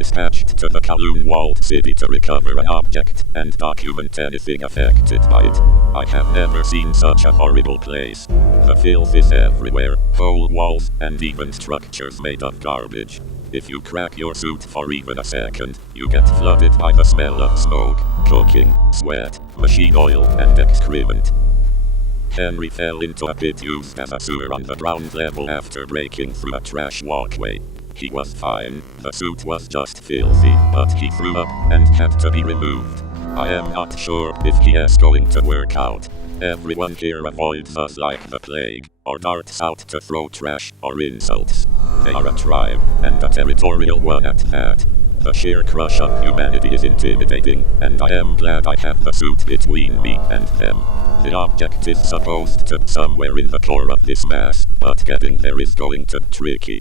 dispatched to the Kowloon walled city to recover an object and document anything affected by it. I have never seen such a horrible place. The filth is everywhere, whole walls, and even structures made of garbage. If you crack your suit for even a second, you get flooded by the smell of smoke, cooking, sweat, machine oil, and excrement. Henry fell into a pit used as a sewer on the ground level after breaking through a trash walkway. He was fine, the suit was just filthy, but he threw up and had to be removed. I am not sure if he is going to work out. Everyone here avoids us like the plague, or darts out to throw trash or insults. They are a tribe, and a territorial one at that. The sheer crush of humanity is intimidating, and I am glad I have the suit between me and them. The object is supposed to be somewhere in the core of this mass, but getting there is going to be tricky.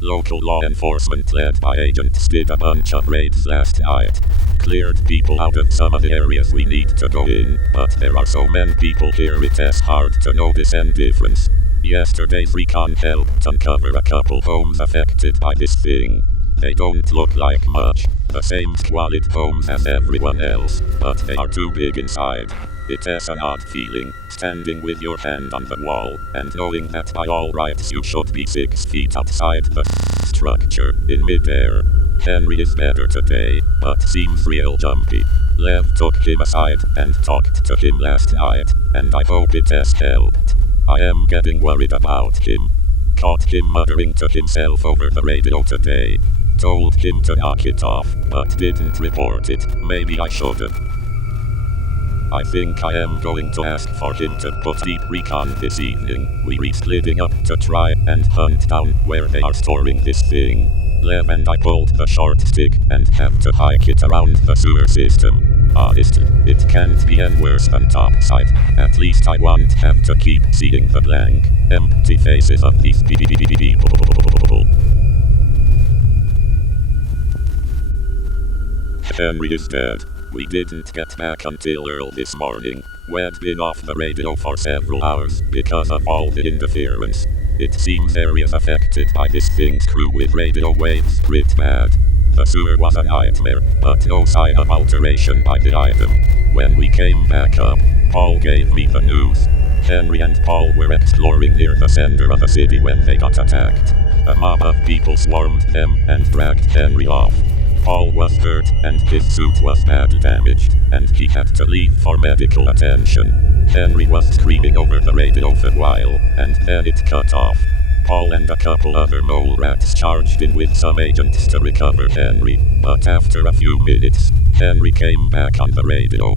Local law enforcement led by agents did a bunch of raids last night. Cleared people out of some of the areas we need to go in, but there are so many people here it is hard to notice any difference. Yesterday's recon helped uncover a couple homes affected by this thing. They don't look like much, the same squalid homes as everyone else, but they are too big inside. It is an odd feeling, standing with your hand on the wall, and knowing that by all rights you should be 6 feet outside the structure, in midair. Henry is better today, but seems real jumpy. Lev took him aside and talked to him last night, and I hope it has helped. I am getting worried about him. Caught him muttering to himself over the radio today. Told him to knock it off, but didn't report it. Maybe I should've. I think I am going to ask for him to put deep recon this evening. We're splitting up to try and hunt down where they are storing this thing. Lev and I pulled the short stick and have to hike it around the sewer system. Honestly, it can't be any worse than topside. At least I won't have to keep seeing the blank, empty faces of these people. Henry is dead. We didn't get back until early this morning. We'd been off the radio for several hours because of all the interference. It seems areas affected by this thing's crew with radio waves pretty bad. The sewer was a nightmare, but no sign of alteration by the item. When we came back up, Paul gave me the news. Henry and Paul were exploring near the center of the city when they got attacked. A mob of people swarmed them and dragged Henry off. Paul was hurt and his suit was badly damaged, and he had to leave for medical attention. Henry was screaming over the radio for a while, and then it cut off. Paul and a couple other mole rats charged in with some agents to recover Henry, but after a few minutes, Henry came back on the radio.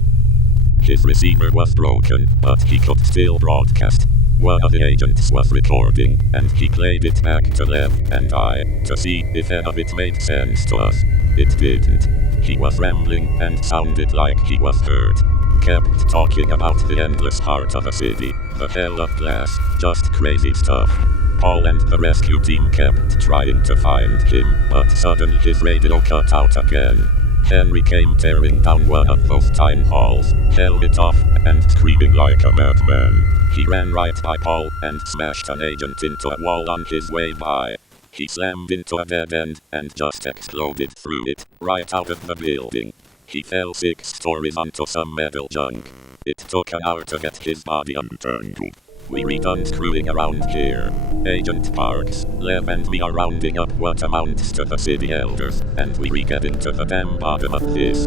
His receiver was broken, but he could still broadcast. One of the agents was recording, and he played it back to Lev and I, to see if any of it made sense to us. It didn't. He was rambling and sounded like he was hurt. Kept talking about the endless heart of a city, the hell of glass, just crazy stuff. Paul and the rescue team kept trying to find him, but suddenly his radio cut out again. Henry came tearing down one of those time halls, helmet off, and screaming like a madman. He ran right by Paul and smashed an agent into a wall on his way by. He slammed into a dead end and just exploded through it, right out of the building. He fell 6 stories onto some metal junk. It took an hour to get his body untangled. We redone screwing around here. Agent Parks, Lev and me are rounding up what amounts to the city elders, and we getting to the damn bottom of this.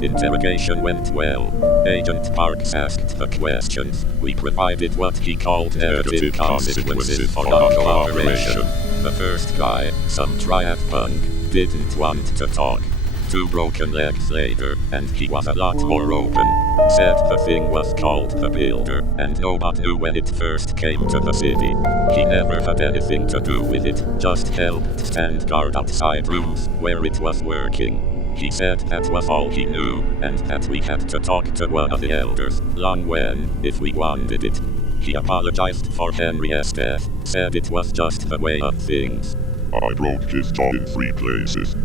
Interrogation went well. Agent Parks asked the questions. We provided what he called negative consequences for non-cooperation. The first guy, some triad punk, didn't want to talk. 2 broken legs later, and he was a lot more open. Said the thing was called the Builder, and nobody knew when it first came to the city. He never had anything to do with it, just helped stand guard outside rooms where it was working. He said that was all he knew, and that we had to talk to one of the elders, Long Wen, if we wanted it. He apologized for Henry's death, said it was just the way of things. I broke his jaw in 3 places.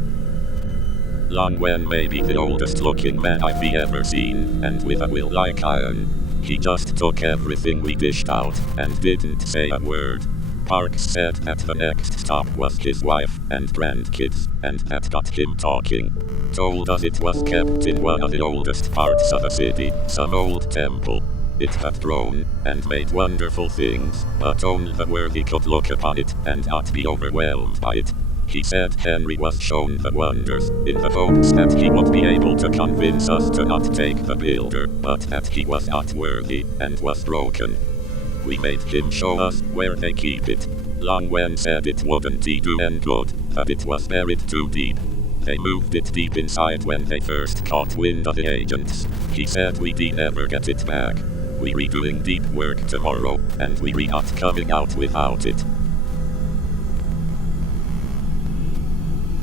Long Wen may be the oldest looking man I've ever seen, and with a will like iron. He just took everything we dished out, and didn't say a word. Parks said that the next stop was his wife and grandkids, and that got him talking. Told us it was kept in one of the oldest parts of the city, some old temple. It had grown, and made wonderful things, but only the worthy could look upon it, and not be overwhelmed by it. He said Henry was shown the wonders, in the hopes that he would be able to convince us to not take the builder, but that he was not worthy, and was broken. We made him show us where they keep it. Long Wen said it wouldn't do any good, that it was buried too deep. They moved it deep inside when they first caught wind of the agents. He said we'd never get it back. We redoing deep work tomorrow, and we not coming out without it.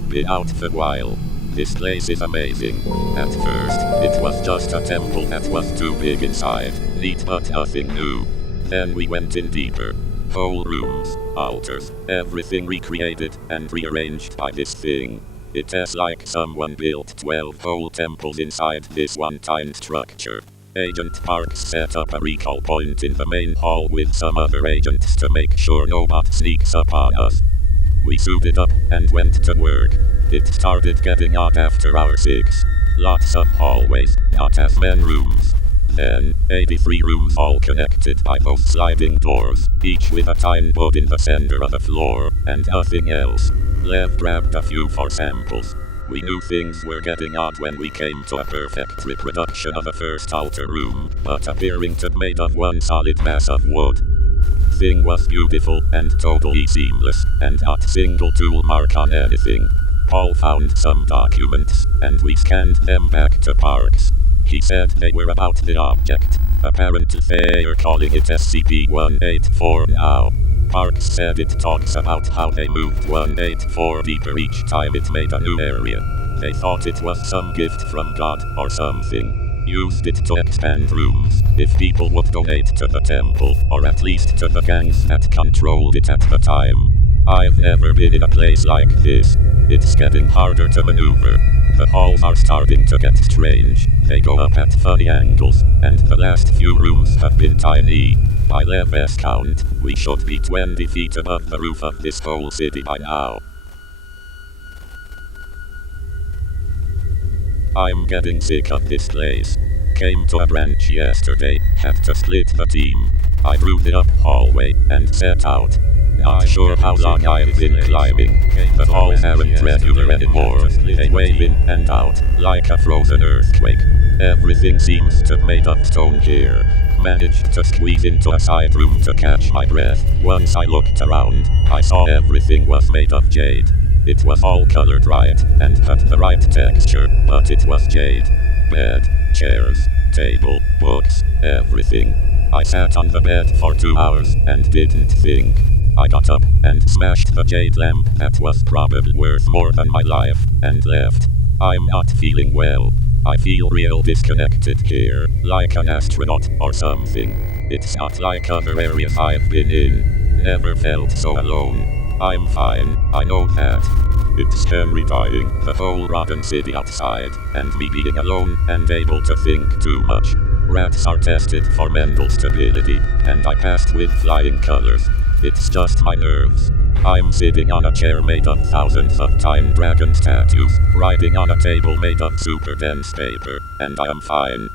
Been out for a while. This place is amazing. At first, it was just a temple that was too big inside, neat but nothing new. Then we went in deeper. Whole rooms, altars, everything recreated and rearranged by this thing. It is like someone built 12 whole temples inside this one tiny structure. Agent Parks set up a recall point in the main hall with some other agents to make sure no bot sneaks up on us. We suited up and went to work. It started getting odd after hour 6. Lots of hallways, not as many rooms. Then, 83 rooms all connected by those sliding doors, each with a tiny bud in the center of the floor, and nothing else. Lev grabbed a few for samples. We knew things were getting odd when we came to a perfect reproduction of the first altar room, but appearing to be made of one solid mass of wood. Thing was beautiful and totally seamless, and not single tool mark on anything. Paul found some documents, and we scanned them back to Parks. He said they were about the object. Apparently they're calling it SCP-184 now. Parks said it talks about how they moved 184 deeper each time it made a new area. They thought it was some gift from God or something. Used it to expand rooms, if people would donate to the temple, or at least to the gangs that controlled it at the time. I've never been in a place like this. It's getting harder to maneuver. The halls are starting to get strange. They go up at funny angles, and the last few rooms have been tiny. By Lev's count, we should be 20 feet above the roof of this whole city by now. I'm getting sick of this place. Came to a branch yesterday, had to split the team. I drew the up hallway, and set out. Not sure how long I've been climbing. The halls aren't regular anymore. They wave in and out, like a frozen earthquake. Everything seems to be made of stone here. Managed to squeeze into a side room to catch my breath. Once I looked around, I saw everything was made of jade. It was all colored right, and had the right texture, but it was jade. Bed, chairs, table, books, everything. I sat on the bed for 2 hours, and didn't think. I got up, and smashed the jade lamp that was probably worth more than my life, and left. I'm not feeling well. I feel real disconnected here, like an astronaut or something. It's not like other areas I've been in. Never felt so alone. I'm fine, I know that. It's Henry dying, the whole rotten city outside, and me being alone and able to think too much. Rats are tested for mental stability, and I passed with flying colors. It's just my nerves. I'm sitting on a chair made of thousands of tiny dragon statues, riding on a table made of super dense paper, and I am fine.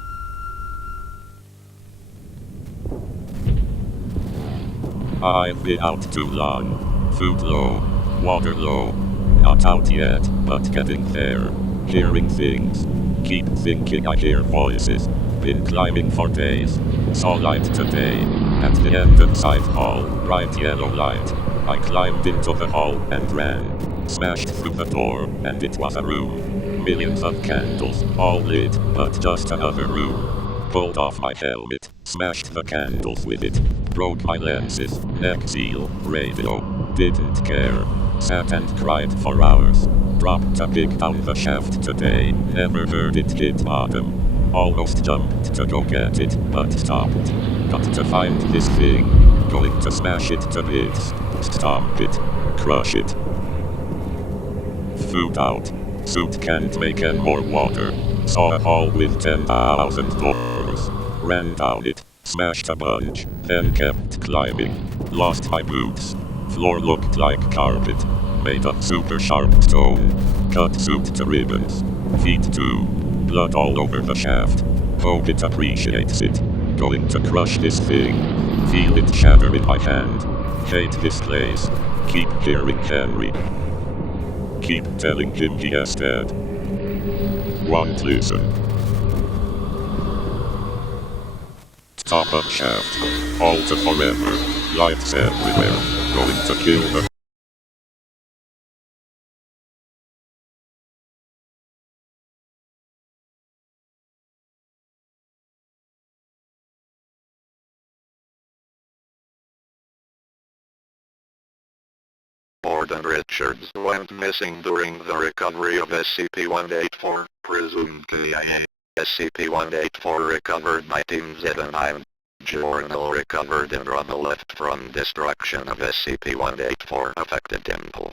I've been out too long. Food low, water low. Not out yet, but getting there. Hearing things. Keep thinking I hear voices. Been climbing for days. Saw light today. At the end of side hall, bright yellow light. I climbed into the hall and ran. Smashed through the door, and it was a room. Millions of candles, all lit, but just another room. Pulled off my helmet, smashed the candles with it. Broke my lenses, neck seal, radio. Didn't care. Sat and cried for hours. Dropped a pig down the shaft today. Never heard it hit bottom. Almost jumped to go get it, but stopped. Got to find this thing. Going to smash it to bits. Stomp it. Crush it. Food out. Suit can't make any more water. Saw a hall with 10,000 doors. Ran down it. Smashed a bunch. Then kept climbing. Lost my boots. Floor looked like carpet. Made of super sharp stone. Cut suit to ribbons. Feet too. Blood all over the shaft. Hope it appreciates it. Going to crush this thing. Feel it shatter in my hand. Hate this place. Keep hearing Henry. Keep telling him he is dead. Won't listen. Top up shaft. All to forever. Lights everywhere. Going to kill the Gordon Richards went missing during the recovery of SCP-184, presumed KIA. SCP-184 recovered by Team Z9. Journal recovered in rubble left from destruction of SCP-184 affected temple.